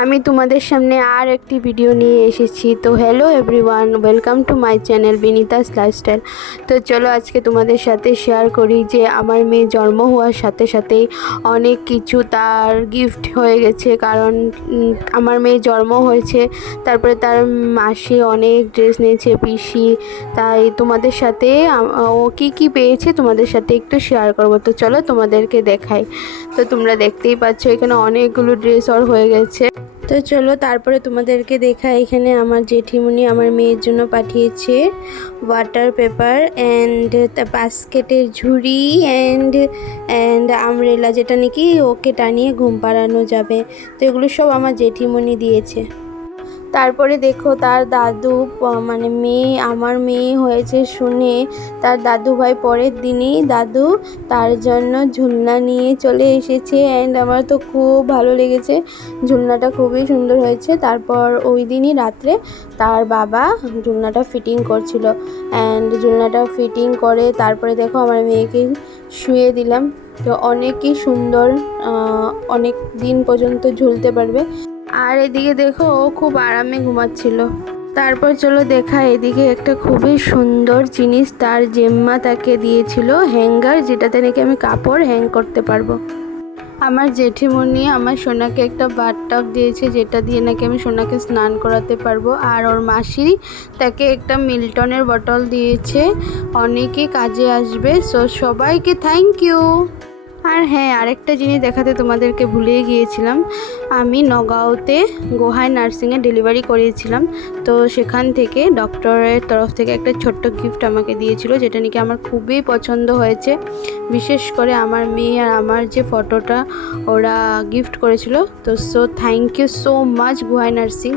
আমি তোমাদের সামনে আর একটি ভিডিও নিয়ে এসেছি। তো hello everyone, welcome to my channel Binita's lifestyle. তো চলো আজকে তোমাদের সাথে শেয়ার করি যে আমার মেয়ে জন্ম হওয়ার সাথে সাথেই অনেক কিছু তার গিফট হয়ে গেছে। কারণ আমার মেয়ে জন্ম হয়েছে, তারপরে তার মাসি অনেক ড্রেস নিয়েছে, পিসি। তাই তোমাদের সাথে ও কি পেয়েছে তোমাদের সাথে একটু শেয়ার করবো। তো চলো তোমাদেরকে দেখাই। তো তোমরা দেখতেই পাচ্ছ এখানে অনেকগুলো ড্রেস ওর হয়ে গেছে। তো চলো তারপরে তোমাদেরকে দেখাই। এখানে আমার জেঠিমণি আমার মেয়ের জন্য পাঠিয়েছে ওয়াটার পেপার অ্যান্ড বাস্কেটের ঝুড়ি অ্যান্ড আমব্রেলা, যেটা নাকি ওকে টানিয়ে ঘুম পাড়ানো যাবে। তো এগুলো সব আমার জেঠিমণি দিয়েছে। তারপরে দেখো তার দাদু, মানে আমার মেয়ে হয়েছে শুনে তার দাদু ভাই পরের দিনই দাদু তার জন্য ঝুলনা নিয়ে চলে এসেছে। অ্যান্ড আমার তো খুব ভালো লেগেছে, ঝুলনাটা খুবই সুন্দর হয়েছে। তারপর ওই দিনই রাত্রে তার বাবা ঝুলনাটা ফিটিং করছিল, অ্যান্ড ঝুলনাটা ফিটিং করে তারপরে দেখো আমার মেয়েকে শুয়ে দিলাম। তো অনেকই সুন্দর, অনেক দিন পর্যন্ত ঝুলতে পারবে। আর এদিকে দেখো ও খুব আরামে ঘুমাচ্ছিল। তারপর চলো দেখা, এদিকে একটা খুবই সুন্দর জিনিস তার জেম্মা তাকে দিয়েছিল, হ্যাঙ্গার, যেটাতে নাকি আমি কাপড় হ্যাং করতে পারবো। আমার জেঠিমণি আমার সোনাকে একটা বাথটাব দিয়েছে, যেটা দিয়ে নাকি আমি সোনাকে স্নান করাতে পারবো। আর ওর মাসি তাকে একটা মিল্টনের বটল দিয়েছে, অনেকে কাজে আসবে। সো সবাইকে থ্যাংক ইউ। আর হ্যাঁ, আরেকটা জিনিস দেখাতে তোমাদেরকে ভুলে গিয়েছিলাম। আমি নগাঁওতে গোহাই নার্সিংয়ে ডেলিভারি করিয়েছিলাম। তো সেখান থেকে ডক্টরের তরফ থেকে একটা ছোট্ট গিফট আমাকে দিয়েছিল, যেটা নাকি আমার খুবই পছন্দ হয়েছে। বিশেষ করে আমার মেয়ে আর আমার যে ফটোটা ওরা গিফট করেছিল। তো থ্যাংক ইউ সো মাচ গোহাই নার্সিং।